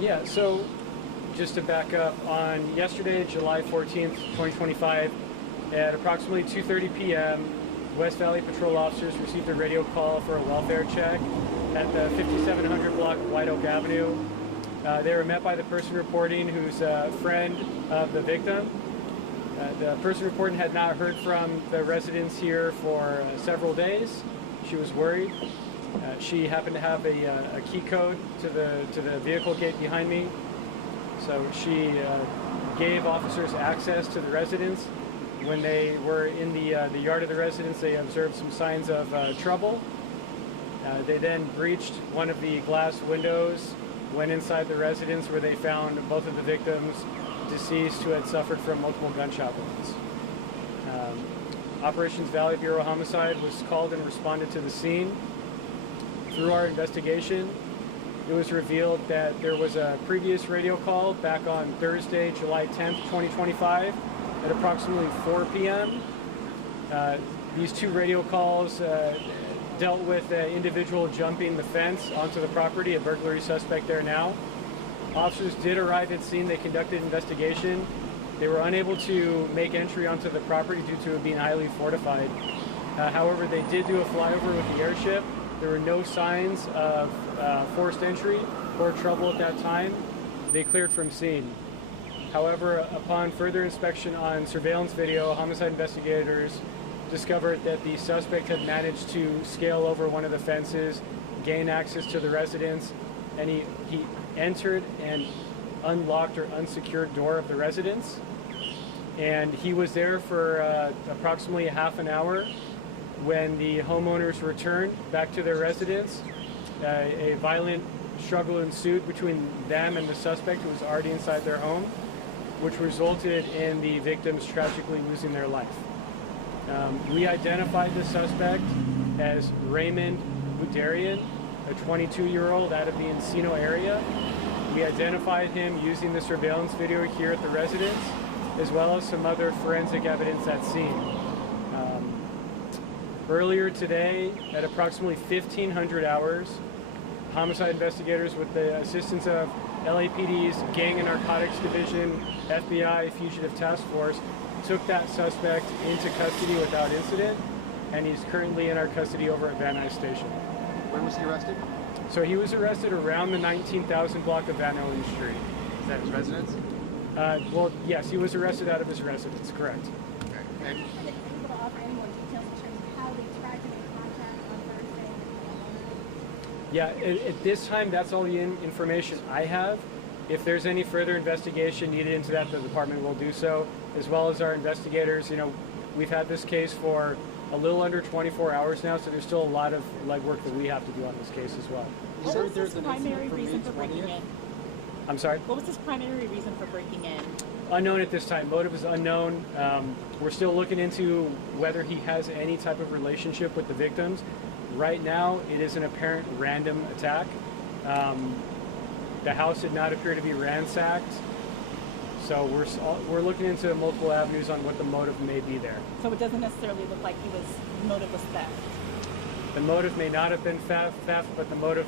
Yeah, so just to back up, on yesterday, July 14th, 2025, at approximately 2:30 p.m., West Valley Patrol officers received a radio call for a welfare check at the 5700 block of White Oak Avenue. They were met by the person reporting, who's a friend of the victim. The person reporting had not heard from the residents here for several days. She was worried. She happened to have a key code to the vehicle gate behind me, so she gave officers access to the residence. When they were in the yard of the residence, they observed some signs of trouble. They then breached one of the glass windows, went inside the residence where they found both of the victims deceased who had suffered from multiple gunshot wounds. Operations Valley Bureau Homicide was called and responded to the scene. Through our investigation, it was revealed that there was a previous radio call back on Thursday, July 10th, 2025 at approximately 4 p.m. These two radio calls dealt with an individual jumping the fence onto the property, a burglary suspect there now. Officers did arrive at scene. They conducted an investigation. They were unable to make entry onto the property due to it being highly fortified. However, they did do a flyover with the airship. There were no signs of forced entry or trouble at that time. They cleared from scene. However, upon further inspection on surveillance video, homicide investigators discovered that the suspect had managed to scale over one of the fences, gain access to the residence, and he entered and unlocked or unsecured door of the residence. And he was there for approximately a half an hour. When the homeowners returned back to their residence, a violent struggle ensued between them and the suspect, who was already inside their home, which resulted in the victims tragically losing their life. We identified the suspect as Raymond Budarian, a 22-year-old out of the Encino area. We identified him using the surveillance video here at the residence, as well as some other forensic evidence at scene. Earlier today, at approximately 1500 hours, homicide investigators, with the assistance of LAPD's Gang and Narcotics Division, FBI Fugitive Task Force, took that suspect into custody without incident, and he's currently in our custody over at Van Nuys Station. When was he arrested? So he was arrested around the 19,000 block of Van Nuys Street. Is that his residence? Well, yes, he was arrested out of his residence, correct. Okay. And Are they able to offer any more details in terms of how they tried to make contact on Thursday? Yeah, at this time, that's all the information I have. If there's any further investigation needed into that, the department will do so, as well as our investigators. You know, we've had this case for a little under 24 hours now, so there's still a lot of legwork that we have to do on this case as well. What was his primary reason for breaking in? I'm sorry? What was his primary reason for breaking in? Unknown at this time. Motive is unknown. We're still looking into whether he has any type of relationship with the victims. Right now, it is an apparent random attack. The house did not appear to be ransacked, so we're looking into multiple avenues on what the motive may be there. So it doesn't necessarily look like motive was theft. The motive may not have been theft, but the motive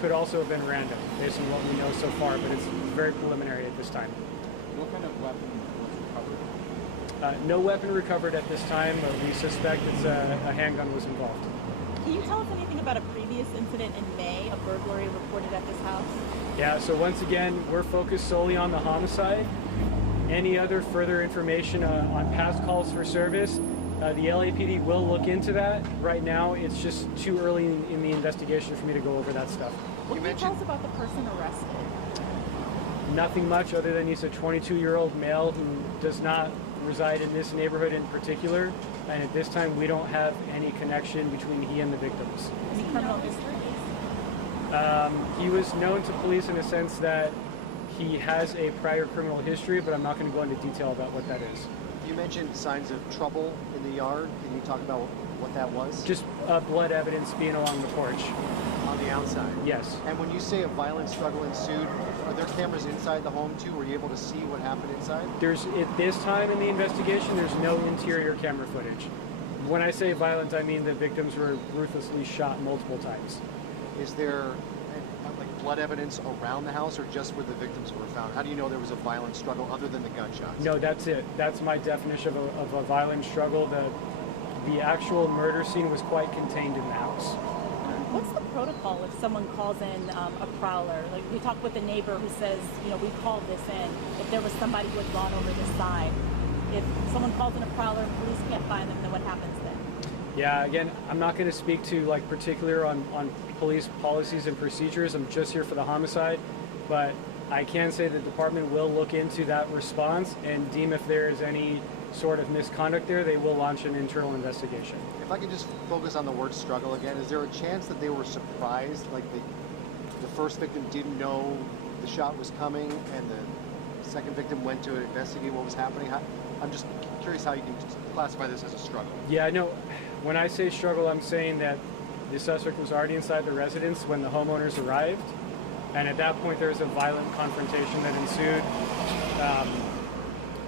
could also have been random, based on what we know so far, but it's very preliminary at this time. What kind of weapon was recovered? No weapon recovered at this time, but we suspect it's a handgun was involved. Can you tell us anything about a previous incident in May, a burglary reported at this house? Yeah, so once again, we're focused solely on the homicide. Any other further information on past calls for service, the LAPD will look into that. Right now, it's just too early in the investigation for me to go over that stuff. What can you tell us about the person arrested? Nothing much other than he's a 22-year-old male who does not reside in this neighborhood in particular, and at this time we don't have any connection between he and the victims. Any criminal history? He was known to police in a sense that he has a prior criminal history, but I'm not going to go into detail about what that is. you mentioned signs of trouble in the yard. Can you talk about what that was? Just blood evidence being along the porch. On the outside? Yes. And when you say a violent struggle ensued, are there cameras inside the home too? Were you able to see what happened inside? At this time in the investigation, there's no interior camera footage. When I say violent, I mean the victims were ruthlessly shot multiple times. Is there, like, blood evidence around the house or just where the victims were found? How do you know there was a violent struggle other than the gunshots? No, that's it. That's my definition of a violent struggle. The actual murder scene was quite contained in the house. What's the protocol if someone calls in a prowler? Like we talked with a neighbor who says, you know, we called this in. If there was somebody who had gone over this side, if someone calls in a prowler, police can't find them, then what happens then? Yeah, again, I'm not going to speak to like particular on police policies and procedures. I'm just here for the homicide, but I can say the department will look into that response and deem if there is any sort of misconduct there, they will launch an internal investigation. If I could just focus on the word struggle again, is there a chance that they were surprised, like the first victim didn't know the shot was coming and the second victim went to investigate what was happening? I'm just curious how you can classify this as a struggle. Yeah, no, when I say struggle, I'm saying that the suspect was already inside the residence when the homeowners arrived, and at that point there was a violent confrontation that ensued.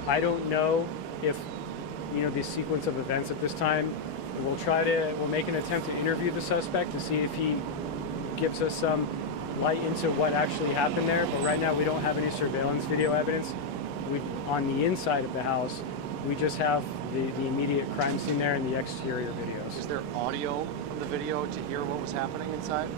I don't know if, you know, the sequence of events at this time. We'll make an attempt to interview the suspect to see if he gives us some light into what actually happened there, but right now we don't have any surveillance video evidence. On the inside of the house, we just have the immediate crime scene there and the exterior videos. Is there audio from the video to hear what was happening inside?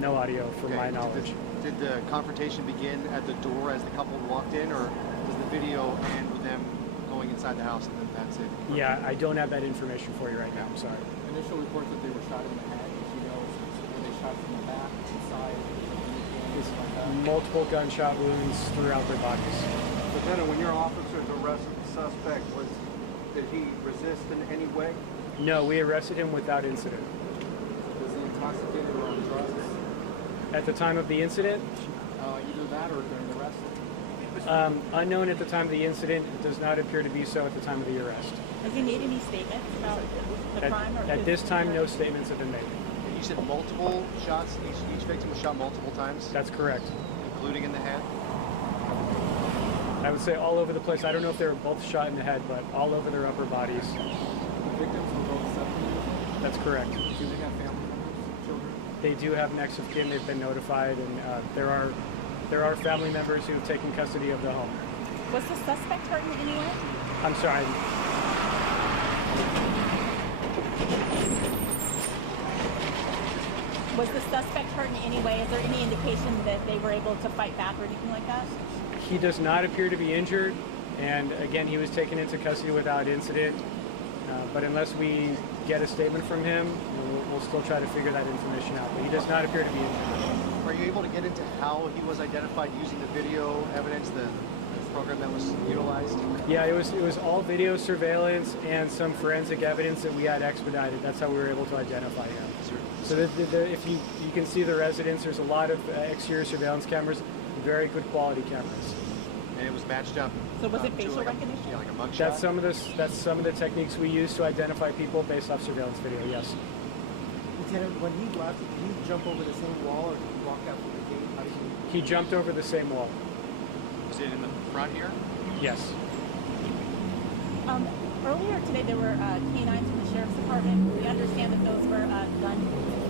No audio from my knowledge. Did the confrontation begin at the door as the couple walked in, or does the video end with them going inside the house and then that's it? Yeah, I don't have that information for you right now. I'm sorry. Initial reports that they were shot in the head. Did you know were they shot from the back, inside, anything like that? Multiple gunshot wounds throughout their bodies. Lieutenant, when your officers arrested the suspect, did he resist in any way? No, we arrested him without incident. Was he intoxicated or on drugs? At the time of the incident, Either that or during the arrest? unknown at the time of the incident. It does not appear to be so at the time of the arrest. Has he made any statements about the crime? Or At this time, no statements have been made. And you said multiple shots? Each victim was shot multiple times? That's correct. Including in the head? I would say all over the place. I don't know if they were both shot in the head, but all over their upper bodies. The victims were both separated. That's correct. Do they have family members, children? They do have next of kin. They've been notified, and there are family members who have taken custody of the home. Was the suspect hurt in any way? I'm sorry. Was the suspect hurt in any way? Is there any indication that they were able to fight back or anything like that? He does not appear to be injured, and again, he was taken into custody without incident. But unless we get a statement from him, we'll still try to figure that information out. But he does not appear to be injured. Are you able to get into how he was identified using the video evidence, the program that was utilized? Yeah, it was all video surveillance and some forensic evidence that we had expedited. That's how we were able to identify him. So if you can see the residence, there's a lot of exterior surveillance cameras, very good quality cameras. And it was matched up. So was it to facial like recognition? Yeah, like a mugshot. That's some of the techniques we use to identify people based off surveillance video. Yes. Lieutenant, when he left, did he jump over the same wall or did he walk out from the gate? How did He jumped over the same wall. Was it in the front here? Yes. Earlier today, there were canines from the sheriff's department. We understand that those were gun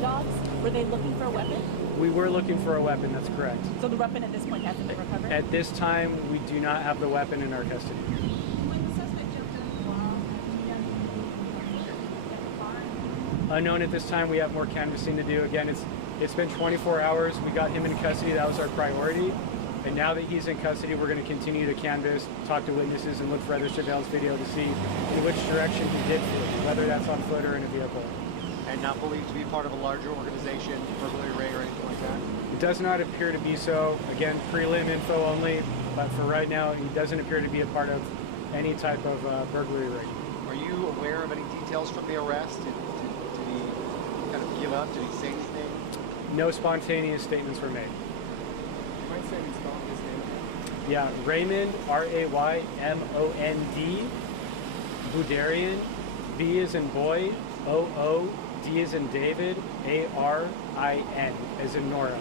dogs. Were they looking for a weapon? We were looking for a weapon. That's correct. So the weapon at this point hasn't been recovered? At this time, we do not have the weapon in our custody. When the suspect jumped over the wall, he done Unknown at this time. We have more canvassing to do. Again, it's been 24 hours. We got him in custody. That was our priority. And now that he's in custody, we're going to continue to canvass, talk to witnesses, and look for other surveillance video to see in which direction he did flee, whether that's on foot or in a vehicle. And not believed to be part of a larger organization, burglary ring or anything like that? It does not appear to be so. Again, prelim info only, but for right now, he doesn't appear to be a part of any type of burglary ring. Are you aware of any details from the arrest? Did he kind of give up? Did he say anything? No spontaneous statements were made. You might say we spelled his name again. Yeah, Raymond, R-A-Y-M-O-N-D, Budarian, B as in boy, O-O, D as in David, A-R-I-N, as in Nora.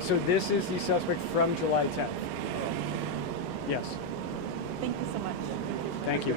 So this is the suspect from July 10th. Yes. Thank you so much. Thank you.